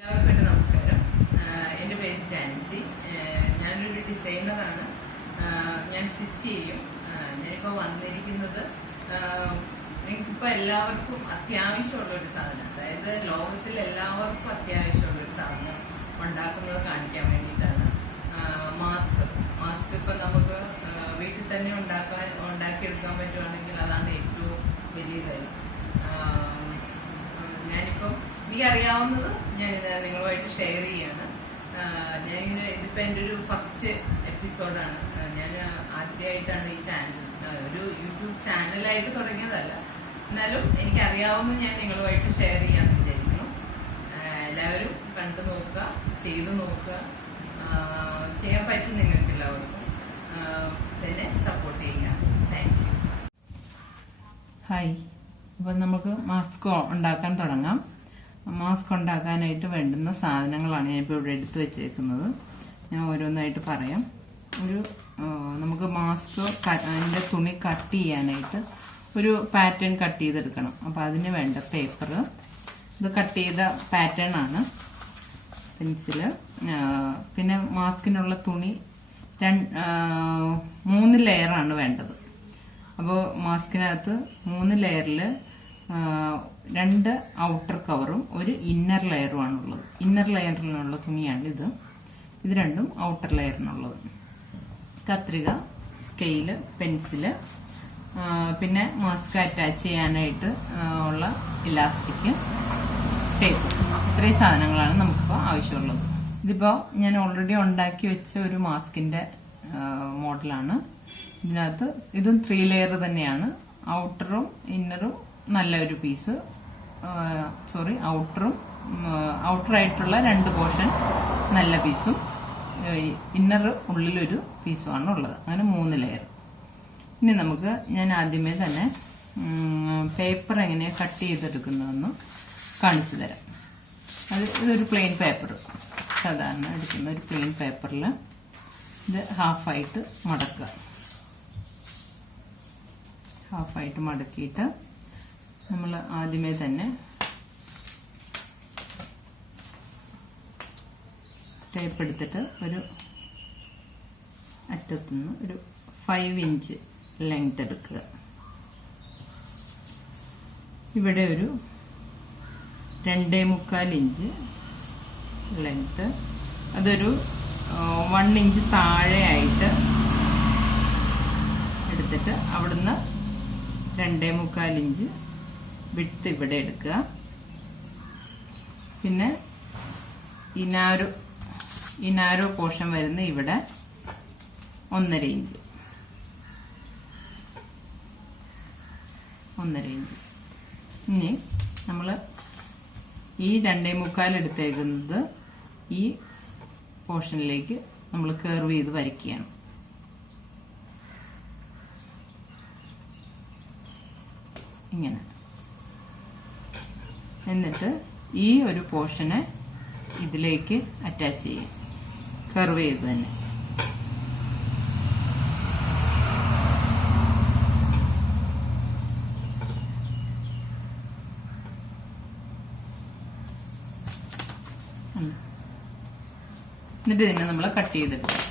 എല്ലാവർക്കും നമസ്കാരം. എൻ്റെ പേര് ജാൻസി. ഞാനൊരു ഡിസൈനറാണ്. ഞാൻ സ്റ്റിച്ച് ചെയ്യും. ഞാനിപ്പോൾ വന്നിരിക്കുന്നത് നിങ്ങൾക്കിപ്പോൾ എല്ലാവർക്കും അത്യാവശ്യമുള്ളൊരു സാധനം, അതായത് ലോകത്തിൽ എല്ലാവർക്കും അത്യാവശ്യമുള്ളൊരു സാധനം ഉണ്ടാക്കുന്നത് കാണിക്കാൻ വേണ്ടിയിട്ടാണ്. മാസ്ക് ഇപ്പം നമുക്ക് വീട്ടിൽ തന്നെ ഉണ്ടാക്കിയെടുക്കാൻ പറ്റുവാണെങ്കിൽ അതാണ് ഏറ്റവും വലിയ കാര്യം. ഞാനിപ്പം എനിക്കറിയാവുന്നത് ഞാനിത് നിങ്ങളുമായിട്ട് ഷെയർ ചെയ്യാണ്. ഇതിപ്പോൾ എൻ്റെ ഒരു ഫസ്റ്റ് എപ്പിസോഡാണ്. ഞാൻ ആദ്യമായിട്ടാണ് ഈ ചാനൽ, ഒരു യൂട്യൂബ് ചാനലായിട്ട് തുടങ്ങിയതല്ല, എന്നാലും എനിക്കറിയാവുന്ന ഞാൻ നിങ്ങളുമായിട്ട് ഷെയർ ചെയ്യാമെന്ന് വിചാരിക്കുന്നു. എല്ലാവരും കണ്ടു നോക്കുക, ചെയ്തു നോക്കുക. ചെയ്യാൻ പറ്റും നിങ്ങൾക്ക് എല്ലാവർക്കും. തന്നെ സപ്പോർട്ട് ചെയ്യുക. Thank you. ഹായ്. അപ്പം നമുക്ക് മാസ്ക് ഉണ്ടാക്കാൻ തുടങ്ങാം. മാസ്ക് ഉണ്ടാക്കാനായിട്ട് വേണ്ടുന്ന സാധനങ്ങളാണ് ഞാനിപ്പോൾ ഇവിടെ എടുത്തു വെച്ചേക്കുന്നത്. ഞാൻ ഓരോന്നായിട്ട് പറയാം. നമുക്ക് മാസ്ക് അതിൻ്റെ തുണി കട്ട് ചെയ്യാനായിട്ട് ഒരു പാറ്റേൺ കട്ട് ചെയ്തെടുക്കണം. അപ്പോൾ അതിന് വേണ്ട പേപ്പർ, ഇത് കട്ട് ചെയ്ത പാറ്റേൺ ആണ്, പെൻസില്, പിന്നെ മാസ്കിനുള്ള തുണി 3 ലെയറാണ് വേണ്ടത്. അപ്പോൾ മാസ്കിനകത്ത് 3 ലെയറിൽ 2 ഔട്ടർ കവറും ഒരു ഇന്നർ ലെയറുമാണുള്ളത്. ഇന്നർ ലെയറിനുള്ള തുണിയാണ് ഇത് രണ്ടും ഔട്ടർ ലെയറിനുള്ളത്. കത്രിക, സ്കെയില്, പെൻസില്, പിന്നെ മാസ്ക് അറ്റാച്ച് ചെയ്യാനായിട്ട് ഉള്ള ഇലാസ്റ്റിക്, ടേപ്പ്, ഇത്രയും സാധനങ്ങളാണ് നമുക്കിപ്പോൾ ആവശ്യമുള്ളത്. ഇതിപ്പോൾ ഞാൻ ഓൾറെഡി ഉണ്ടാക്കി വെച്ച ഒരു മാസ്കിന്റെ മോഡലാണ്. ഇതിനകത്ത് ഇതും 3 ലെയർ തന്നെയാണ്. ഔട്ടറും ഇന്നറും നല്ലൊരു പീസ്, ഔട്ടറായിട്ടുള്ള 2 പോർഷൻ നല്ല പീസും ഇന്നർ ഉള്ളിലൊരു പീസുമാണ് ഉള്ളത്. അങ്ങനെ 3 ലെയർ. ഇനി ഞാൻ ആദ്യമേ തന്നെ പേപ്പർ എങ്ങനെയാണ് കട്ട് ചെയ്തെടുക്കുന്നതെന്ന് കാണിച്ചു തരാം. ഇതൊരു പ്ലെയിൻ പേപ്പർ, സാധാരണ എടുക്കുന്ന ഒരു പ്ലെയിൻ പേപ്പറിൽ ഇത് ഹാഫായിട്ട് മടക്കുക. ഹാഫായിട്ട് മടക്കിയിട്ട് നമ്മൾ ആദ്യമേ തന്നെ ടേപ്പ് എടുത്തിട്ട് ഒരു അറ്റത്തുനിന്ന് ഒരു 5 ഇഞ്ച് ലെങ്ത് എടുക്കുക. ഇവിടെ ഒരു 2.25 ഇഞ്ച് ലെങ്ത്, അതൊരു 1 ഇഞ്ച് താഴെയായിട്ട് എടുത്തിട്ട് അവിടുന്ന് 2.25 ഇഞ്ച് വിഡ്ത്ത് ഇവിടെ എടുക്കുക. പിന്നെ ഈ നാരോ പോർഷൻ വരുന്ന ഇവിടെ 1.5 ഇഞ്ച്. ഇനി നമ്മൾ ഈ 2.25 എടുത്തേക്കുന്നത് ഈ പോർഷനിലേക്ക് നമ്മൾ കർവ് ചെയ്ത് വരയ്ക്കുകയാണ്. ഇങ്ങനെ. എന്നിട്ട് ഈ ഒരു പോർഷനെ ഇതിലേക്ക് അറ്റാച്ച് ചെയ്യും, കർവ് ചെയ്ത് തന്നെ. എന്നിട്ട് ഇതിനെ നമ്മൾ കട്ട് ചെയ്തെടുക്കും.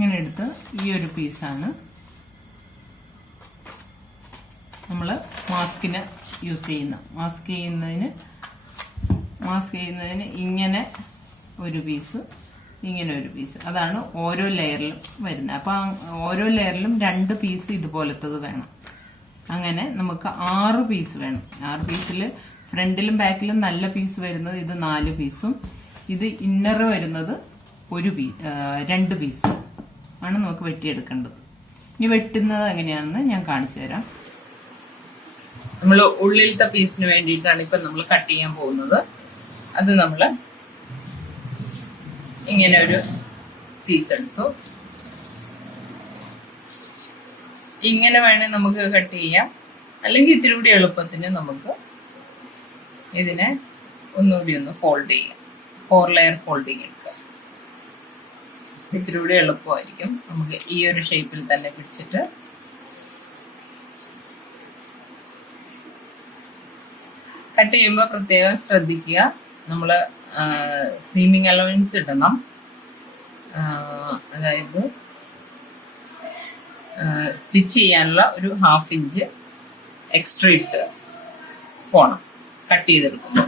ഇങ്ങനെ എടുത്ത് ഈ ഒരു പീസാണ് നമ്മൾ മാസ്കിന് യൂസ് ചെയ്യുന്ന. മാസ്ക് ചെയ്യുന്നതിന് ഇങ്ങനെ ഒരു പീസ്, ഇങ്ങനെ ഒരു പീസ്, അതാണ് ഓരോ ലെയറിലും വരുന്നത്. അപ്പം ഓരോ ലെയറിലും 2 പീസ് ഇതുപോലത്തത് വേണം. അങ്ങനെ നമുക്ക് 6 പീസ് വേണം. 6 പീസിൽ ഫ്രണ്ടിലും ബാക്കിലും നല്ല പീസ് വരുന്നത് ഇത് 4 പീസും, ഇത് ഇന്നർ വരുന്നത് 2 പീസും ആണ് നമുക്ക് വെട്ടിയെടുക്കേണ്ടത്. ഇനി വെട്ടുന്നത് എങ്ങനെയാണെന്ന് ഞാൻ കാണിച്ചു തരാം. നമ്മൾ ഉള്ളിലത്തെ പീസിന് വേണ്ടിയിട്ടാണ് ഇപ്പം നമ്മൾ കട്ട് ചെയ്യാൻ പോകുന്നത്. അത് നമ്മൾ ഇങ്ങനെ ഒരു പീസ് എടുത്തു. ഇങ്ങനെ വേണേൽ നമുക്ക് കട്ട് ചെയ്യാം, അല്ലെങ്കിൽ ഇത്തിരി കൂടി എളുപ്പത്തിന് നമുക്ക് ഇതിനെ ഒന്നുകൂടി ഒന്ന് ഫോൾഡ് ചെയ്യാം. 4 ലെയർ ഫോൾഡിങ് എടുക്കാം. ഇത്തിരി കൂടി എളുപ്പമായിരിക്കും. നമുക്ക് ഈ ഒരു ഷേപ്പിൽ തന്നെ പിടിച്ചിട്ട് കട്ട് ചെയ്യുമ്പോൾ പ്രത്യേകം ശ്രദ്ധിക്കുക, നമ്മൾ സീമിങ് അലവൻസ് ഇടണം. അതായത് സ്റ്റിച്ച് ചെയ്യാനുള്ള ഒരു 1/2 ഇഞ്ച് എക്സ്ട്രാ ഇട്ട് പോണം കട്ട് ചെയ്തെടുക്കുമ്പോൾ.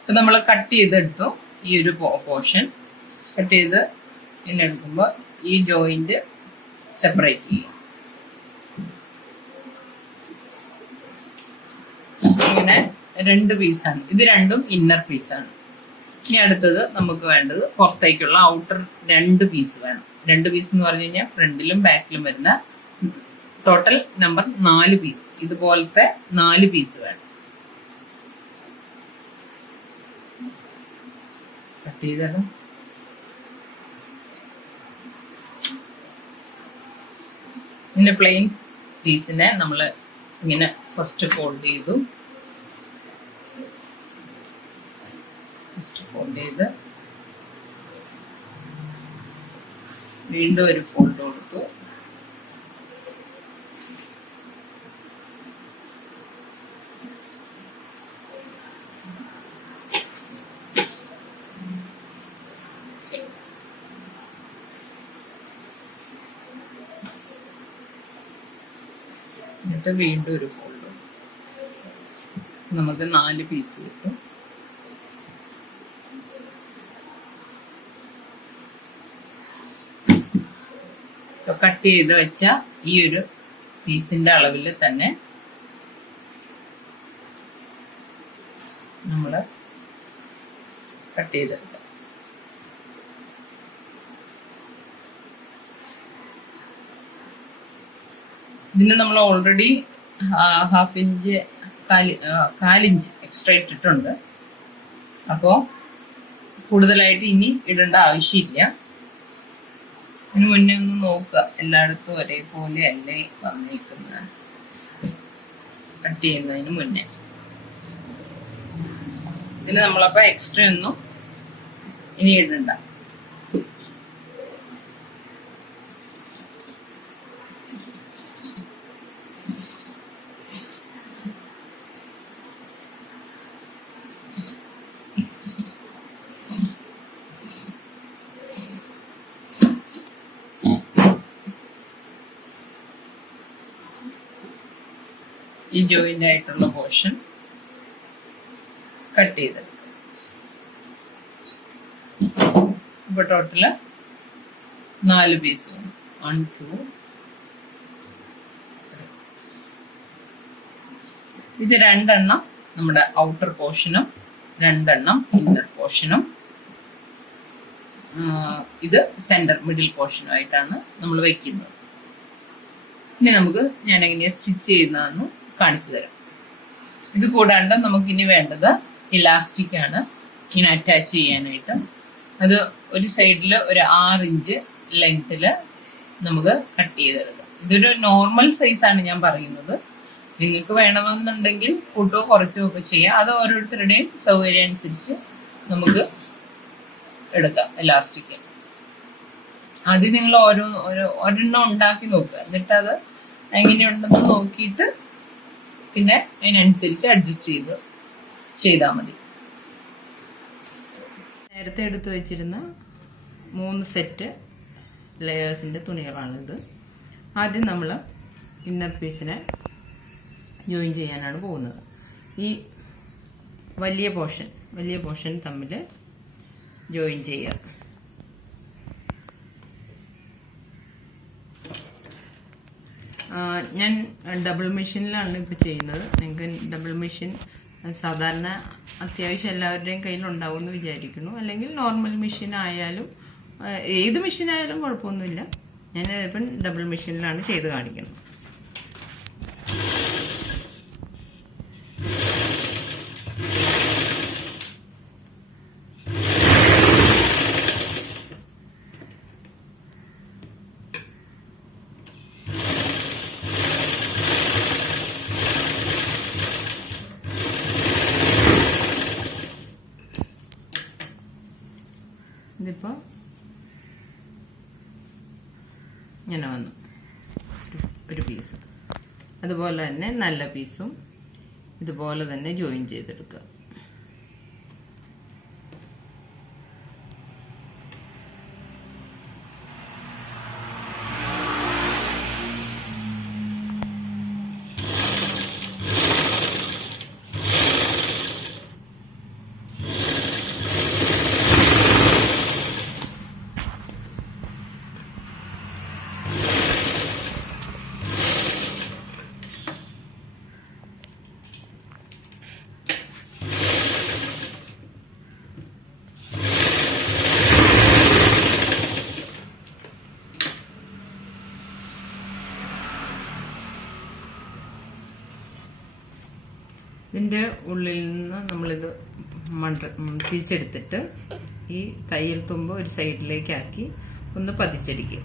ഇപ്പം നമ്മൾ കട്ട് ചെയ്തെടുത്തു. ഈ ഒരു പോർഷൻ കട്ട് ചെയ്ത് ഇങ്ങനെ എടുക്കുമ്പോൾ ഈ ജോയിന്റ് സെപ്പറേറ്റ് ചെയ്യും. ഇങ്ങനെ 2 പീസാണ്. ഇത് രണ്ടും ഇന്നർ പീസാണ്. ഇനി അടുത്തത് നമുക്ക് വേണ്ടത് പുറത്തേക്കുള്ള ഔട്ടർ 2 പീസ് വേണം. 2 പീസ് എന്ന് പറഞ്ഞു കഴിഞ്ഞാൽ ഫ്രണ്ടിലും ബാക്കിലും വരുന്ന ടോട്ടൽ നമ്പർ 4 പീസ്. ഇതുപോലത്തെ 4 പീസ് വേണം. കട്ട് ചെയ്തല്ലോ. ഇങ്ങനെ പ്ലെയിൻ പീസിനെ നമ്മൾ ഇങ്ങനെ ഫസ്റ്റ് ഫോൾഡ് ചെയ്തു. വീണ്ടും ഒരു ഫോൾഡ് കൊടുത്തു. എന്നിട്ട് വീണ്ടും ഒരു ഫോൾഡ്. നമുക്ക് 4 പീസ് കിട്ടും. കട്ട് ചെയ്ത് വെച്ച ഈ ഒരു പീസിന്റെ അളവിൽ തന്നെ നമ്മൾ കട്ട് ചെയ്തെടുക്കാം. ഇതിന് നമ്മൾ ഓൾറെഡി 1/2 ഇഞ്ച് 4 ഇഞ്ച് എക്സ്ട്രാ ഇട്ടിട്ടുണ്ട്. അപ്പോൾ കൂടുതലായിട്ട് ഇനി ഇടേണ്ട ആവശ്യമില്ല. അതിന് മുന്നേ ഒന്ന് നോക്കുക, എല്ലായിടത്തും ഒരേപോലെ അല്ലേ വന്നേക്കുന്നത്. കട്ട് ചെയ്യുന്നതിന് മുന്നേ ഇതിന് നമ്മളപ്പോ എക്സ്ട്രാ ഒന്നും ഇനി ഇടണ്ട. ഈ ജോയിന്റ് ആയിട്ടുള്ള പോർഷൻ കട്ട് ചെയ്ത് ഇപ്പൊ ടോട്ടല് 4 പീസ്. 1 2 3. ഇത് 2 എണ്ണം നമ്മുടെ ഔട്ടർ പോർഷനും 2 എണ്ണം ഇന്നർ പോർഷനും, ഇത് സെന്റർ മിഡിൽ പോർഷനുമായിട്ടാണ് നമ്മൾ വെക്കുന്നത്. ഇനി നമുക്ക് ഞാൻ എങ്ങനെയാ സ്റ്റിച്ച് ചെയ്യുന്നതെന്ന് കാണിച്ചു തരാം. ഇത് കൂടാണ്ട് നമുക്കിനി വേണ്ടത് ഇലാസ്റ്റിക് ആണ് ഇങ്ങനെ അറ്റാച്ച് ചെയ്യാനായിട്ട്. അത് ഒരു സൈഡിൽ ഒരു 6 ഇഞ്ച് ലെങ്തിൽ നമുക്ക് കട്ട് ചെയ്തെടുക്കാം. ഇതൊരു നോർമൽ സൈസാണ് ഞാൻ പറയുന്നത്. നിങ്ങൾക്ക് വേണമെന്നുണ്ടെങ്കിൽ കൂട്ടോ കുറയ്ക്കുകയോ ഒക്കെ ചെയ്യാം. അത് ഓരോരുത്തരുടെയും സൗകര്യം അനുസരിച്ച് നമുക്ക് എടുക്കാം ഇലാസ്റ്റിക്. ആദ്യം നിങ്ങൾ ഒരെണ്ണം ഉണ്ടാക്കി നോക്കുക. എന്നിട്ട് അത് എങ്ങനെയുണ്ടെന്ന് നോക്കിയിട്ട് പിന്നെ അതിനനുസരിച്ച് അഡ്ജസ്റ്റ് ചെയ്താൽ മതി. നേരത്തെ എടുത്തു വെച്ചിരുന്ന 3 സെറ്റ് ലെയേഴ്സിൻ്റെ തുണികളാണിത്. ആദ്യം നമ്മൾ ഇന്നർ പീസിനെ ജോയിൻ ചെയ്യാനാണ് പോകുന്നത്. ഈ വലിയ പോർഷൻ തമ്മിൽ ജോയിൻ ചെയ്യുക. ഞാൻ ഡബിൾ മെഷീനിലാണ് ഇപ്പോൾ ചെയ്യുന്നത്. നിങ്ങൾക്ക് ഡബിൾ മെഷീൻ സാധാരണ അത്യാവശ്യം എല്ലാവരുടെയും കയ്യിലുണ്ടാവുമെന്ന് വിചാരിക്കുന്നു. അല്ലെങ്കിൽ നോർമൽ മെഷീൻ ആയാലും ഏത് മെഷീൻ ആയാലും കുഴപ്പമൊന്നുമില്ല. ഞാൻ ഇപ്പം ഡബിൾ മെഷീനിലാണ് ചെയ്ത് കാണിക്കുന്നത്. ഇങ്ങനെ വന്നു ഒരു പീസ്. അതുപോലെ തന്നെ നല്ല പീസും ഇതുപോലെ തന്നെ ജോയിൻ ചെയ്തെടുക്കുക. ഇതിൻ്റെ ഉള്ളിൽ നിന്ന് നമ്മളിത് തിരിച്ചെടുത്തിട്ട് ഈ തയ്യൽ തുമ്പ് ഒരു സൈഡിലേക്കാക്കി ഒന്ന് പതിച്ചടിക്കുക.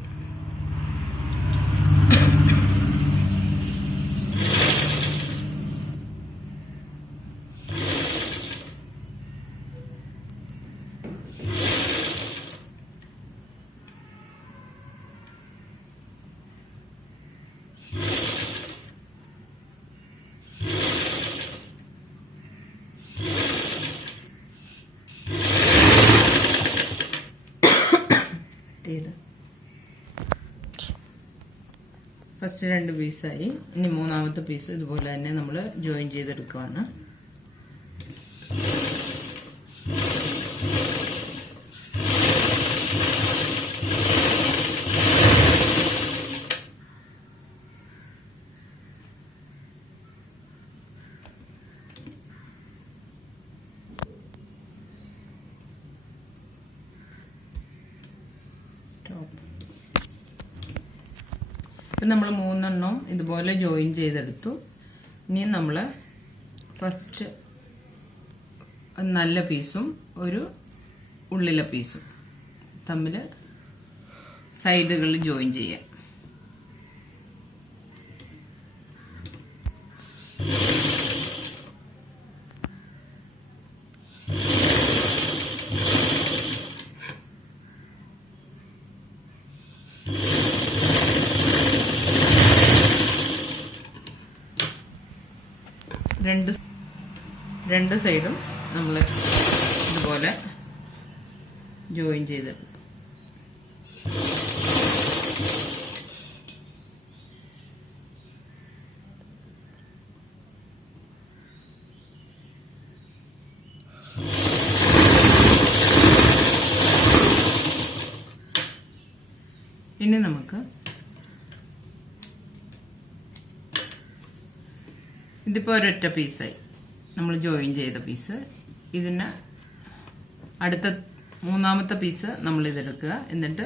ഫസ്റ്റ് 2 പീസായി. ഇനി മൂന്നാമത്തെ പീസ് ഇതുപോലെ തന്നെ നമ്മൾ ജോയിൻ ചെയ്തെടുക്കുവാണ്. നമ്മൾ 3 എണ്ണം ഇതുപോലെ ജോയിൻ ചെയ്തെടുത്തു. ഇനി നമ്മൾ ഫസ്റ്റ് നല്ല പീസും ഒരു ഉള്ളിലെ പീസും തമ്മിൽ സൈഡുകളിൽ ജോയിൻ ചെയ്യാം. രണ്ട് സൈഡും നമ്മൾ ഇതുപോലെ ജോയിൻ ചെയ്തെടുക്കും. ഇനി നമുക്ക് ഇതിപ്പോൾ ഒരൊറ്റ പീസായി നമ്മൾ ജോയിൻ ചെയ്ത പീസ്. ഇതിന് അടുത്ത മൂന്നാമത്തെ പീസ് നമ്മൾ ഇതെടുക്കുക. എന്നിട്ട്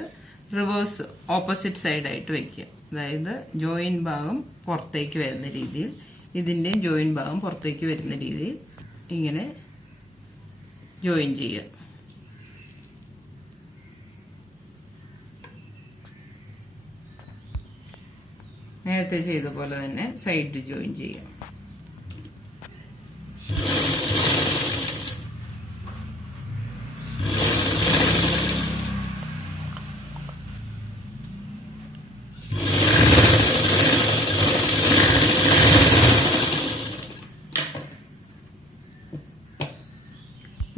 റിവേഴ്സ് ഓപ്പോസിറ്റ് സൈഡായിട്ട് വെക്കുക. അതായത് ജോയിൻ ഭാഗം പുറത്തേക്ക് വരുന്ന രീതിയിൽ, ഇതിൻ്റെയും ജോയിൻ ഭാഗം പുറത്തേക്ക് വരുന്ന രീതിയിൽ ഇങ്ങനെ ജോയിൻ ചെയ്യുക. നേരത്തെ ചെയ്ത പോലെ തന്നെ സൈഡിൽ ജോയിൻ ചെയ്യുക.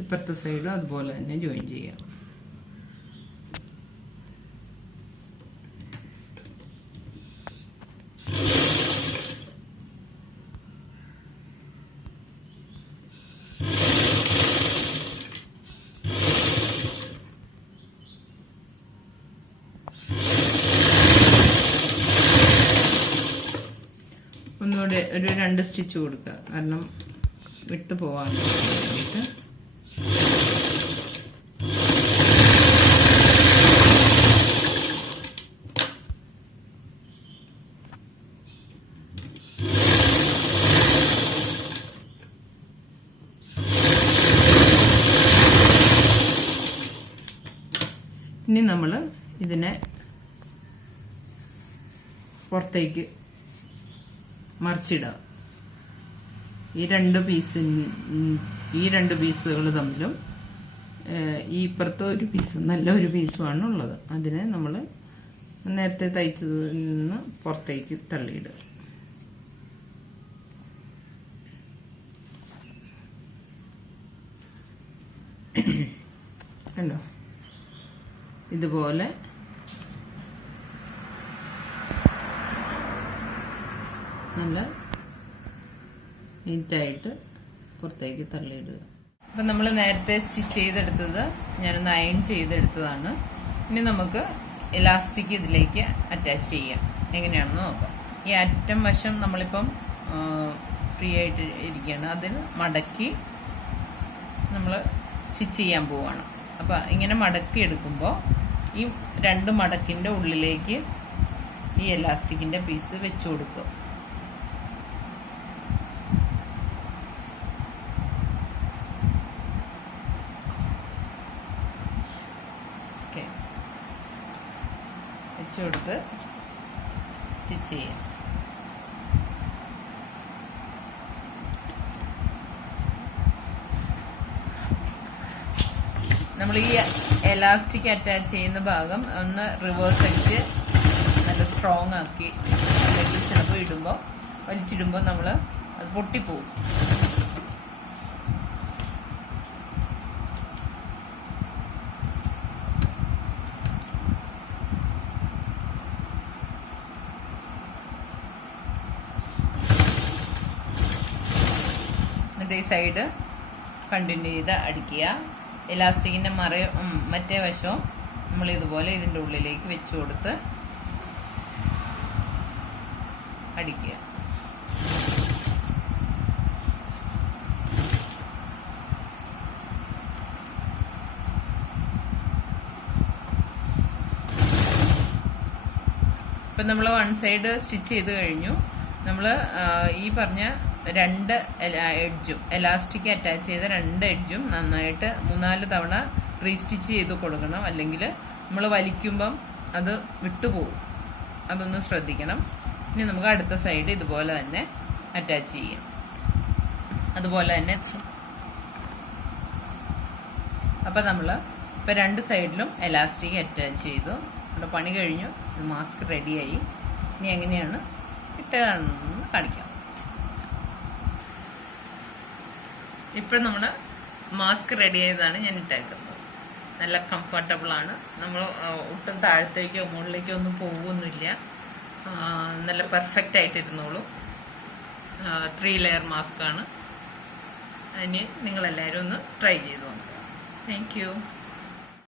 ഇപ്പുറത്തെ സൈഡ് അതുപോലെ തന്നെ ജോയിൻ ചെയ്യാം. ഒന്നുകൂടെ ഒരു 2 സ്റ്റിച്ച് കൊടുക്കുക, കാരണം വിട്ടു പോവാൻ വേണ്ടിയിട്ട്. ഇനി നമ്മൾ ഇതിനെ പുറത്തേക്ക് മറിച്ചിടുക. ഈ രണ്ട് പീസുകൾ തമ്മിലും ഈ ഇപ്പുറത്തെ ഒരു പീസും നല്ല ഒരു പീസുമാണ് ഉള്ളത്. അതിനെ നമ്മൾ നേരത്തെ തയ്ച്ചതിൽ നിന്ന് പുറത്തേക്ക് തള്ളിയിടുക. കണ്ടോ, ഇതുപോലെ നല്ല നീറ്റായിട്ട് പുറത്തേക്ക് തള്ളിയിടുക. അപ്പം നമ്മൾ നേരത്തെ സ്റ്റിച്ച് ചെയ്തെടുത്തത് ഞാനൊന്ന് അയൺ ചെയ്തെടുത്തതാണ്. ഇനി നമുക്ക് ഇലാസ്റ്റിക് ഇതിലേക്ക് അറ്റാച്ച് ചെയ്യാം. എങ്ങനെയാണെന്ന് നോക്കാം. ഈ അറ്റം വശം നമ്മളിപ്പം ഫ്രീ ആയിട്ട് ഇരിക്കുകയാണ്, അതിൽ മടക്കി നമ്മൾ സ്റ്റിച്ച് ചെയ്യാൻ പോവാണ്. അപ്പം ഇങ്ങനെ മടക്കി എടുക്കുമ്പോൾ ഈ 2 മടക്കിൻ്റെ ഉള്ളിലേക്ക് ഈ എലാസ്റ്റിക്കിൻ്റെ പീസ് വെച്ചു കൊടുക്കുക. വെച്ചുകൊടുത്ത് സ്റ്റിച്ച് ചെയ്യാം. നമ്മൾ ഈ എലാസ്റ്റിക് അറ്റാച്ച് ചെയ്യുന്ന ഭാഗം ഒന്ന് റിവേഴ്സ് അടിച്ച് നല്ല സ്ട്രോങ് ആക്കി, അല്ലെങ്കിൽ ചിലപ്പോൾ വലിച്ചിടുമ്പോൾ നമ്മൾ അത് പൊട്ടിപ്പോവും. എന്നിട്ട് ഈ സൈഡ് കണ്ടിന്യൂ ചെയ്ത് അടിക്കുക. ഇലാസ്റ്റിക്കിൻ്റെ മറ്റേ വശവും നമ്മൾ ഇതുപോലെ ഇതിൻ്റെ ഉള്ളിലേക്ക് വെച്ച് കൊടുത്ത് അടിക്കുക. ഇപ്പം നമ്മൾ 1 സൈഡ് സ്റ്റിച്ച് ചെയ്ത് കഴിഞ്ഞു. നമ്മൾ ഈ പറഞ്ഞ 2 എഡ്ജും എലാസ്റ്റിക് അറ്റാച്ച് ചെയ്ത 2 എഡ്ജും നന്നായിട്ട് 3-4 തവണ റീസ്റ്റിച്ച് ചെയ്ത് കൊടുക്കണം. അല്ലെങ്കിൽ നമ്മൾ വലിക്കുമ്പം അത് വിട്ടുപോകും, അതൊന്ന് ശ്രദ്ധിക്കണം. ഇനി നമുക്ക് അടുത്ത സൈഡ് ഇതുപോലെ തന്നെ അറ്റാച്ച് ചെയ്യാം. അതുപോലെ തന്നെ അപ്പം നമ്മൾ ഇപ്പം 2 സൈഡിലും എലാസ്റ്റിക് അറ്റാച്ച് ചെയ്തു. നമ്മുടെ പണി കഴിഞ്ഞു. മാസ്ക് റെഡിയായി. ഇനി എങ്ങനെയാണ് ഇട്ടാണെന്ന് കാണിക്കാം. ഇപ്പം നമ്മൾ മാസ്ക് റെഡി ആയതാണ് ഞാൻ ഇട്ടേക്കുന്നത്. നല്ല കംഫർട്ടബിളാണ്. നമ്മൾ ഒട്ടും താഴത്തേക്കോ മുകളിലേക്കോ ഒന്നും പോകുന്നില്ല. നല്ല പെർഫെക്റ്റ് ആയിട്ടിരുന്നോളൂ. 3 ലെയർ മാസ്കാണ്. ഇനി നിങ്ങളെല്ലാവരും ഒന്ന് ട്രൈ ചെയ്ത് നോക്കുക. Thank you.